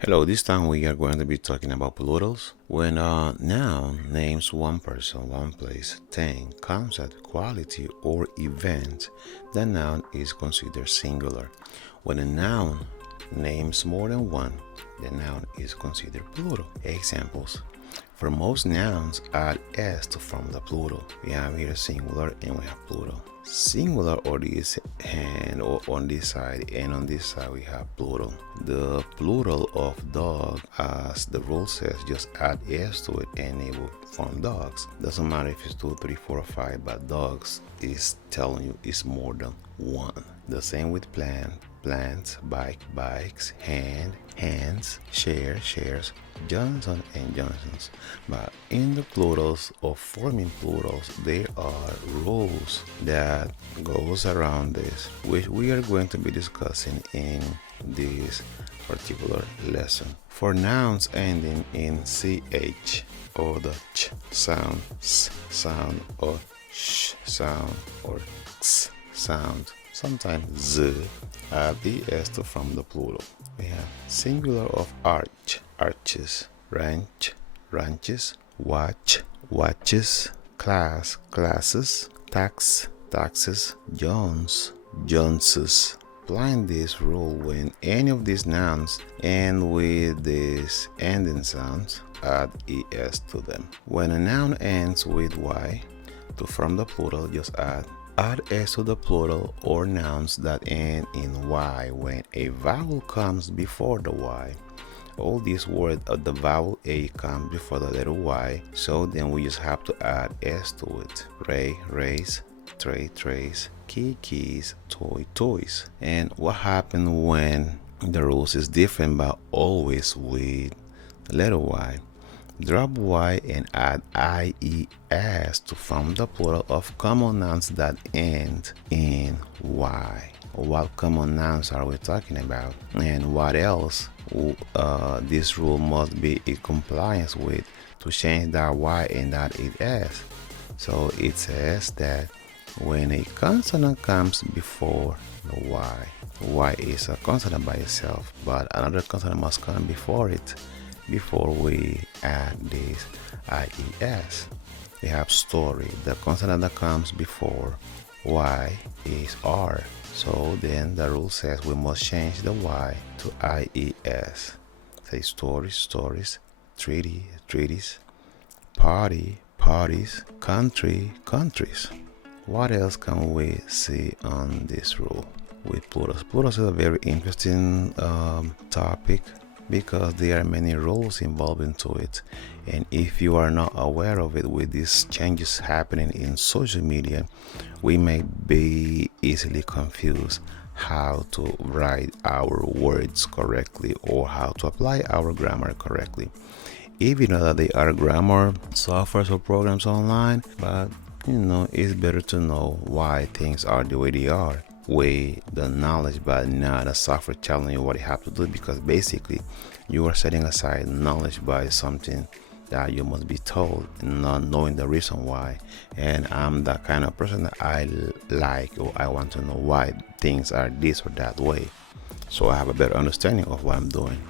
Hello, this time we are going to be talking about plurals. When a noun names one person, one place, thing, concept, quality, or event, the noun is considered singular. When a noun names more than one, the noun is considered plural. Examples. For most nouns, add s to form the plural. We have here singular and we have plural. Singular or this hand or on this side, and on this side we have plural. The plural of dog, as the rule says, just add s to it and it will form dogs. Doesn't matter if it's 2, 3, 4, or 5, but dogs is telling you it's more than one. The same with plants, bikes, hands, shares, Johnson and Johnsons. But in the plurals or forming plurals, there are rules that goes around this, which we are going to be discussing in this particular lesson. For nouns ending in ch or the ch sound, s sound, or sh sound, or x sound, sometimes z, add the s to form the plural. We have singular of arches, ranches, watches, classes, taxes, joneses. Applying this rule when any of these nouns end with these ending sounds, add es to them. When a noun ends with y, to form the plural, just add s to the plural or nouns that end in y when a vowel comes before the y. All these words of the vowel a comes before the letter y, so then we just have to add s to it. Rays, trays, keys, toys. And what happens when the rules is different but always with the letter y? Drop y and add ies to form the plural of common nouns that end in y. What common nouns are we talking about? And what else this rule must be in compliance with to change that y and that es? So it says that when a consonant comes before the y is a consonant by itself, but another consonant must come before it before we add this ies. We have story. The consonant that comes before y is r. So then the rule says we must change the y to ies. Say stories, treaties, parties, countries. What else can we see on this rule with plurals? Plurals is a very interesting topic because there are many rules involved into it, and if you are not aware of it, with these changes happening in social media, we may be easily confused how to write our words correctly or how to apply our grammar correctly. Even though that there are grammar softwares or programs online, but it's better to know why things are the way they are. Weigh the knowledge, but not a software telling you what you have to do, because basically you are setting aside knowledge by something that you must be told and not knowing the reason why. And I'm that kind of person that I like, or I want to know why things are this or that way, so I have a better understanding of what I'm doing.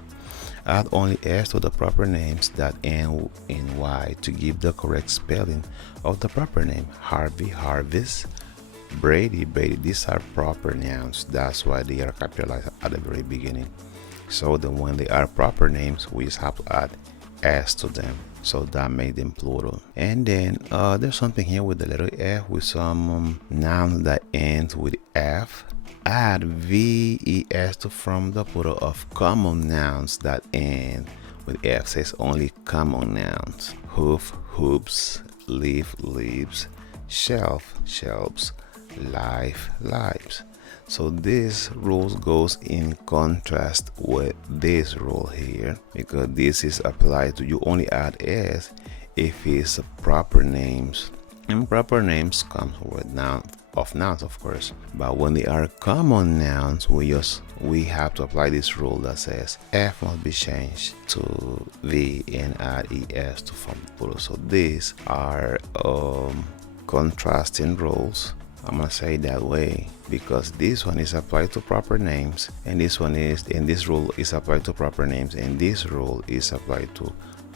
Add only s to the proper names that end in y to give the correct spelling of the proper name. Harvey, Harvis, Brady. These are proper nouns. That's why they are capitalized at the very beginning. So then when they are proper names, we just have to add s to them. So that makes them plural. And then there's something here with the letter f with some nouns that end with f. Add ves to form the plural of common nouns that end with f. Says only common nouns. Hoof, hoops, leaves, shelf, shelves, lives. So this rule goes in contrast with this rule here, because this is applied to you only add s if it's proper names, and proper names comes with nouns of course, but when they are common nouns, we have to apply this rule that says f must be changed to v and add es to form the plural. So these are contrasting rules I'm gonna say it that way because this one is applied to proper names, and this rule is applied to proper names, and this rule is applied to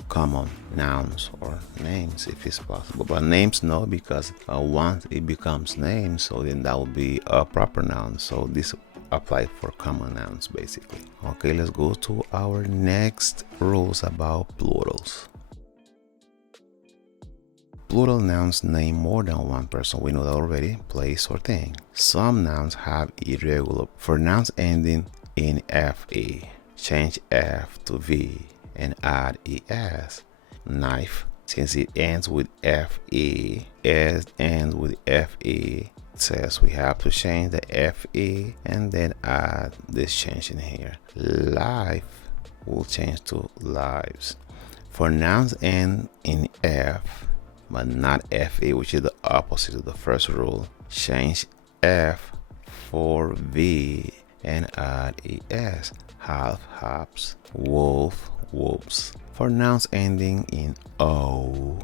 common nouns or names if it's possible. But names, no, because once it becomes names, so then that will be a proper noun. So this apply for common nouns basically. Okay, let's go to our next rules about plurals. Plural nouns name more than one person. We know that already. Place or thing. Some nouns have irregular. For nouns ending in FE, change F to V and add ES. Knife, since it ends with FE, as ends with FE, says we have to change the FE and then add this change in here. Life will change to lives. For nouns end in F but not FE, which is the opposite of the first rule, change F for V and add ES. Half, hops. Wolf, whoops. For nouns ending in O,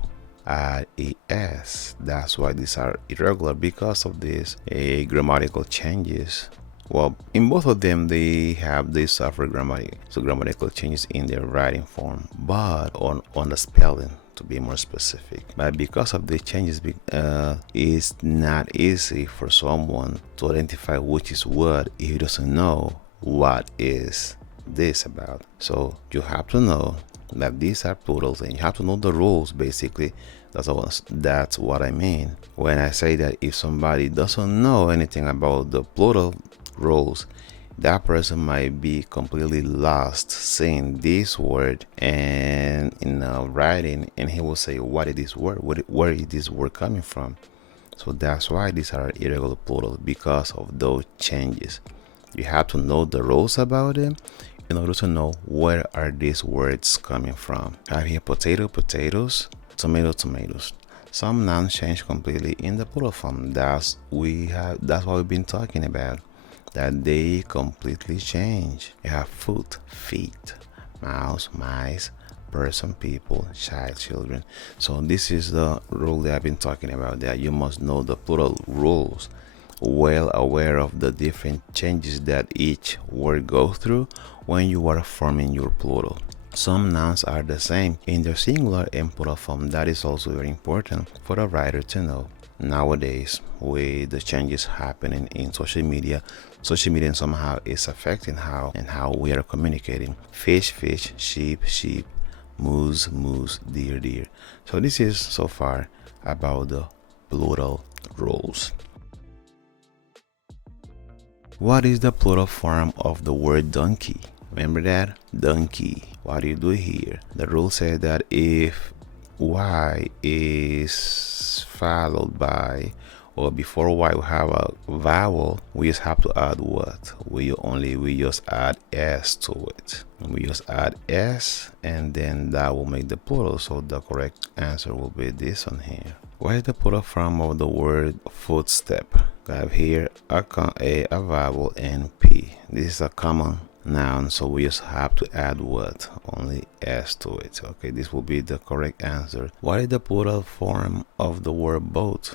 add ES. That's why these are irregular, because of this grammatical changes. Well, in both of them, they have this suffer grammatical changes in their writing form, but on the spelling, to be more specific. But because of the changes, it's not easy for someone to identify which is what if he doesn't know what is this about. So you have to know that these are plurals, and you have to know the rules basically. That's what I mean when I say that if somebody doesn't know anything about the plural rules, that person might be completely lost seeing this word and in writing, and he will say, what is this word? Where is this word coming from? So that's why these are irregular plurals, because of those changes. You have to know the rules about them in order to know where are these words coming from. I have here potato, potatoes, tomato, tomatoes. Some nouns change completely in the plural form. That's what we've been talking about, that they completely change. You have foot, feet, mouse, mice, person, people, child, children. So this is the rule that I've been talking about, that you must know the plural rules, well aware of the different changes that each word goes through when you are forming your plural. Some nouns are the same in their singular and plural form. That is also very important for the writer to know. Nowadays, with the changes happening in social media somehow is affecting how we are communicating. Fish, fish, sheep, sheep, moose, moose, deer, deer. So this is so far about the plural rules. What is the plural form of the word donkey? Remember that? Donkey. What do you do here? The rule says that if Y is followed by, or before Y we have a vowel, we just have to add what? We just add S to it. We just add S, and then that will make the plural. So the correct answer will be this one here. What is the plural form of the word footstep? I have here a vowel and P. This is a common noun, so we just have to add what? Only S to it. Okay, this will be the correct answer. What is the plural form of the word boat?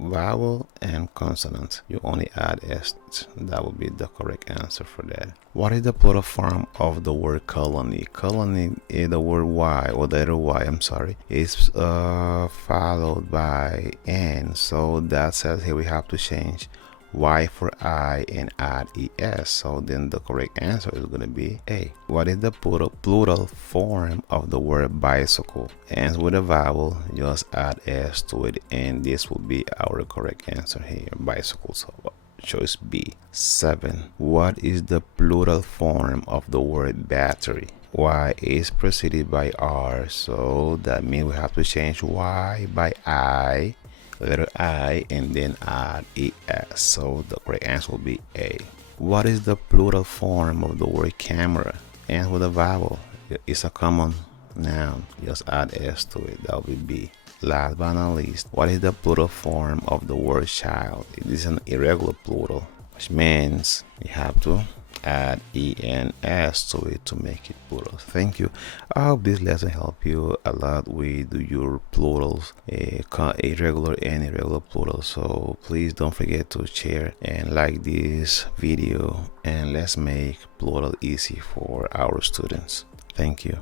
Vowel and consonant. You only add S. That will be the correct answer for that. What is the plural form of the word colony? Colony is the word Y, or the letter Y, I'm sorry, is followed by N. So that says here we have to change Y for I and add ES. So then the correct answer is going to be A. What is the plural form of the word bicycle? Ends with a vowel, just add S to it, and this will be our correct answer here, bicycle. So choice B. 7. What is the plural form of the word battery? Y is preceded by R, so that means we have to change Y by I, letter I, and then add ES. So the correct answer will be A. What is the plural form of the word camera? Ends with a vowel. It's a common noun. Just add S to it. That will be B. Last but not least, what is the plural form of the word child? It is an irregular plural, which means you have to add ENS to it to make it plural. Thank you. I hope this lesson help you a lot with your plurals, irregular and irregular plurals. So please don't forget to share and like this video, and let's make plural easy for our students. Thank you.